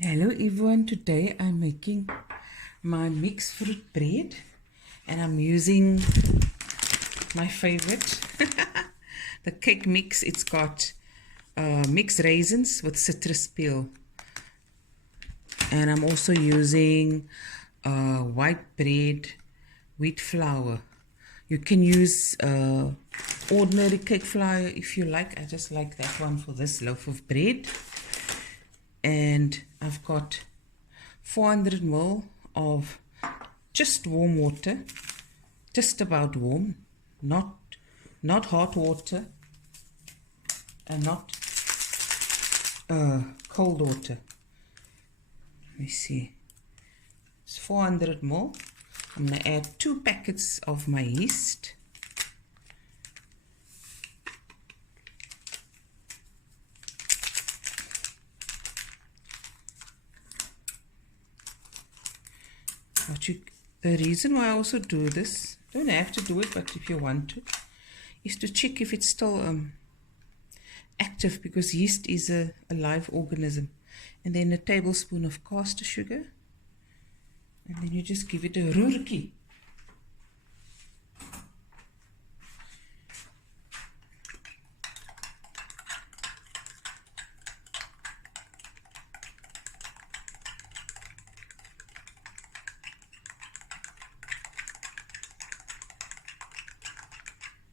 Hello everyone, today I'm making my mixed fruit bread and I'm using my favorite, the cake mix. It's got mixed raisins with citrus peel, and I'm also using white bread, wheat flour. You can use ordinary cake flour if you like. I just like that one for this loaf of bread. And I've got 400 ml of just warm water, just about warm, not hot water and not cold water. Let me see. It's 400 ml. I'm going to add 2 packets of my yeast. The reason why I also do this, don't have to do it, but if you want to, is to check if it's still active, because yeast is a live organism. And then a tablespoon of caster sugar, and then you just give it a roertjie.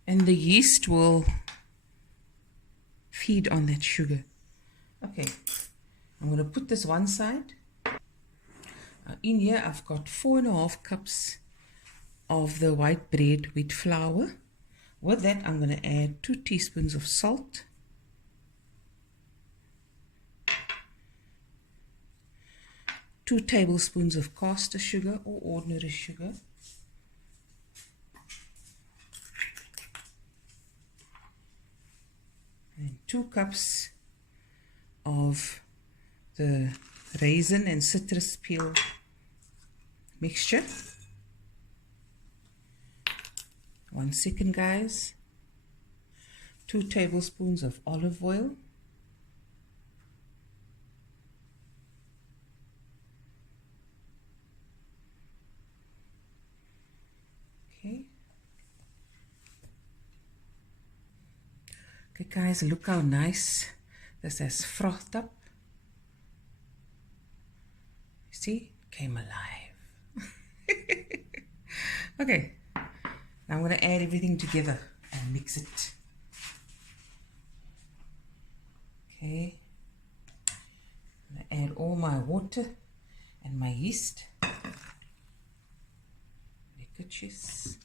And the yeast will feed on that sugar. Okay, I'm going to put this one side. In here I've got 4.5 cups of the white bread wheat flour. With that I'm going to add 2 teaspoons of salt, two tablespoons of caster sugar or ordinary sugar, and 2 cups of the raisin and citrus peel mixture. 1 second, guys. 2 tablespoons of olive oil, Okay guys, look how nice this has frothed up. See, came alive. Okay, now I'm going to add everything together and mix it. Okay, I'm going to add all my water and my yeast. Licorice.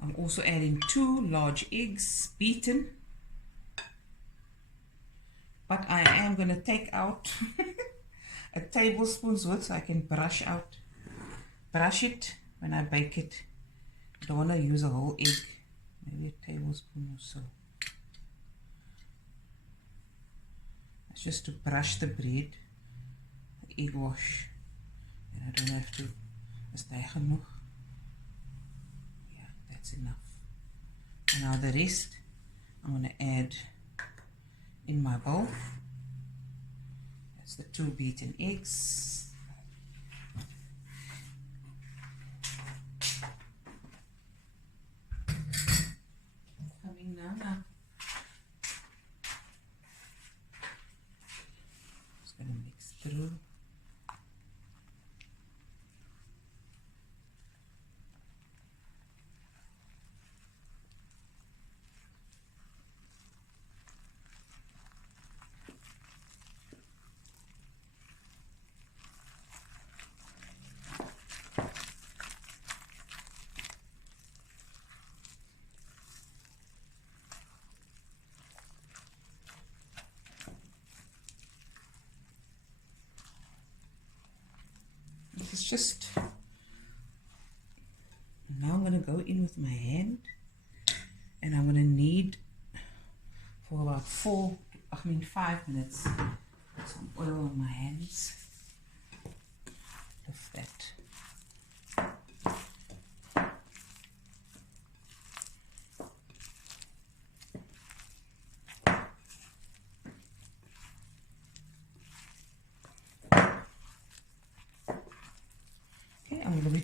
I'm also adding 2 large eggs, beaten. But I am going to take out a tablespoon's worth so I can brush it when I bake it. I don't want to use a whole egg, maybe a tablespoon or so. That's just to brush the bread, the egg wash. And I don't have to, is daar genoeg? Yeah, that's enough. And now the rest I'm going to add in my bowl. That's the 2 beaten eggs. Coming now. Just going to mix through. It's just, now I'm going to go in with my hand and I'm going to knead for about 5 minutes. Put some oil on my hands. Lift that.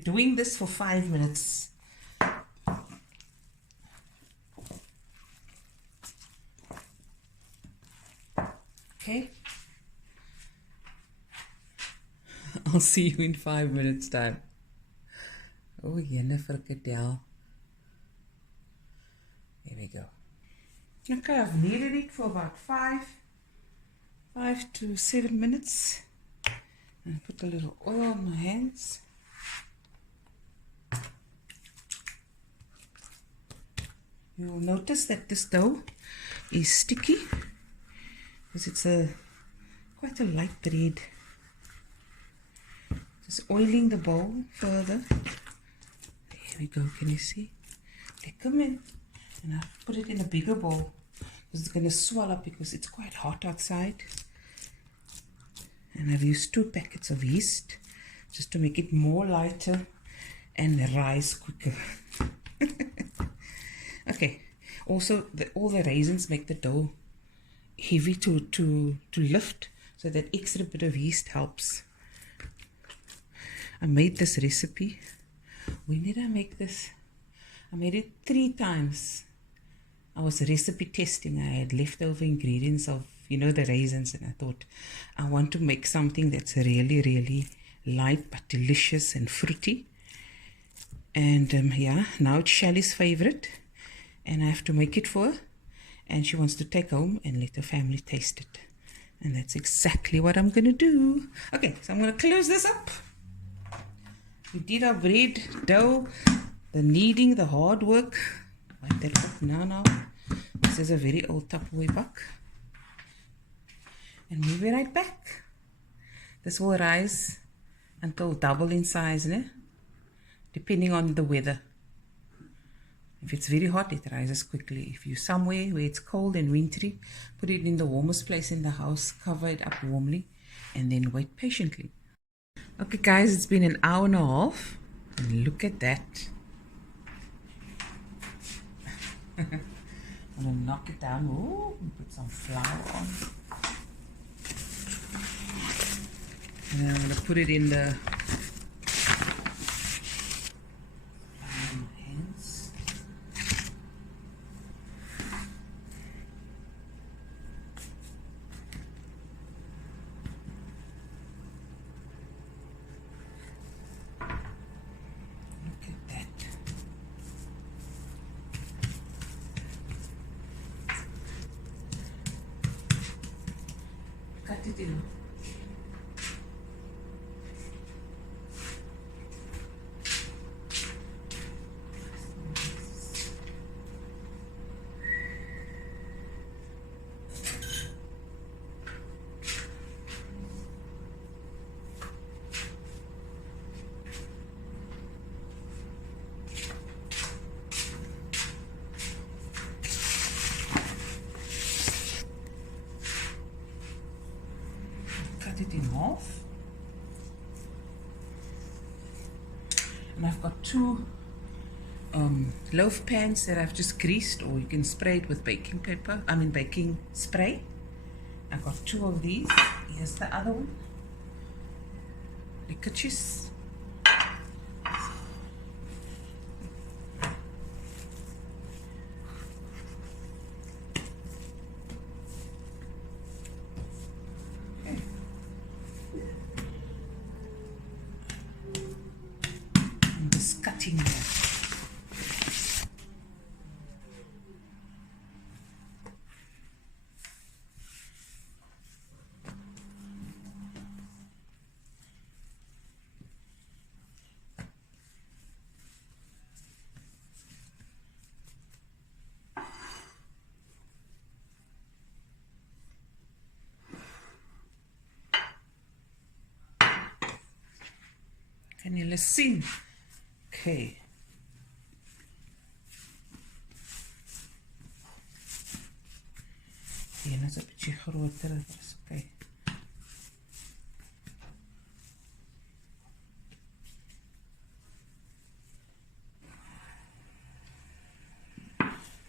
doing this for 5 minutes. Okay. I'll see you in 5 minutes time. Oh, Jennifer Cadell. There we go. Okay, I've kneaded it for about 5 to 7 minutes. And put a little oil on my hands. You'll notice that this dough is sticky because it's quite a light bread. Just oiling the bowl further. There we go, can you see? They come in and I'll put it in a bigger bowl because it's going to swell up because it's quite hot outside. And I've used 2 packets of yeast just to make it more lighter and rise quicker. Okay, also all the raisins make the dough heavy to lift, so that extra bit of yeast helps. I made this recipe. When did I make this? I made it 3 times. I was recipe testing. I had leftover ingredients of, you know, the raisins, and I thought I want to make something that's really, really light but delicious and fruity. And yeah, now it's Shelly's favorite, and I have to make it for her, and she wants to take home and let her family taste it. And that's exactly what I'm going to do. Okay, so I'm going to close this up. We did our bread dough, the kneading, the hard work. Wipe that off now. This is a very old Tupperware buck. And we'll be right back. This will rise until double in size, né? Depending on the weather. If it's very hot, it rises quickly. If you're somewhere where it's cold and wintry, put it in the warmest place in the house, cover it up warmly, and then wait patiently. Okay guys, it's been an hour and a half, and look at that. I'm gonna knock it down. Ooh, put some flour on. And then I'm gonna put it in the hands. Look at that. Cut it in. It in half, and I've got 2 loaf pans that I've just greased, or you can spray it with baking spray. I've got 2 of these. Here's the other one. Lekker cheese. Cutting there. Kan julle sien? Okay. Die is 'n bietjie groter, dit is okay.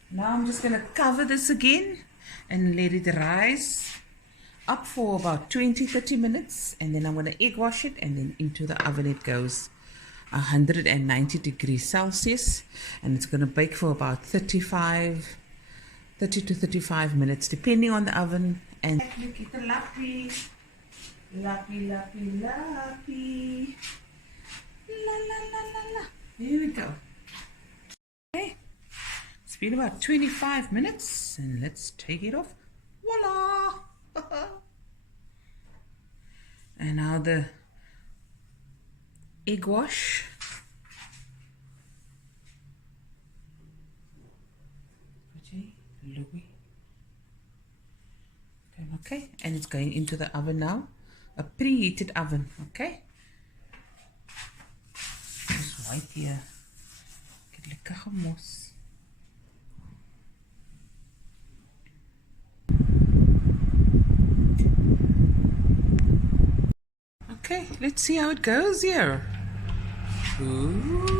Now I'm just going to cover this again and let it rise up for about 20-30 minutes, and then I'm going to egg wash it, and then into the oven it goes 190 degrees Celsius, and it's going to bake for about 30 to 35 minutes depending on the oven. And look at the lappy, lappy, lappy, lappy. La la la la la. Here we go. Okay, it's been about 25 minutes, and let's take it off. Voila! And now the egg wash. Okay, and it's going into the oven now, a preheated oven. Okay, just white here, get lekker gemos. Okay, let's see how it goes here. Ooh.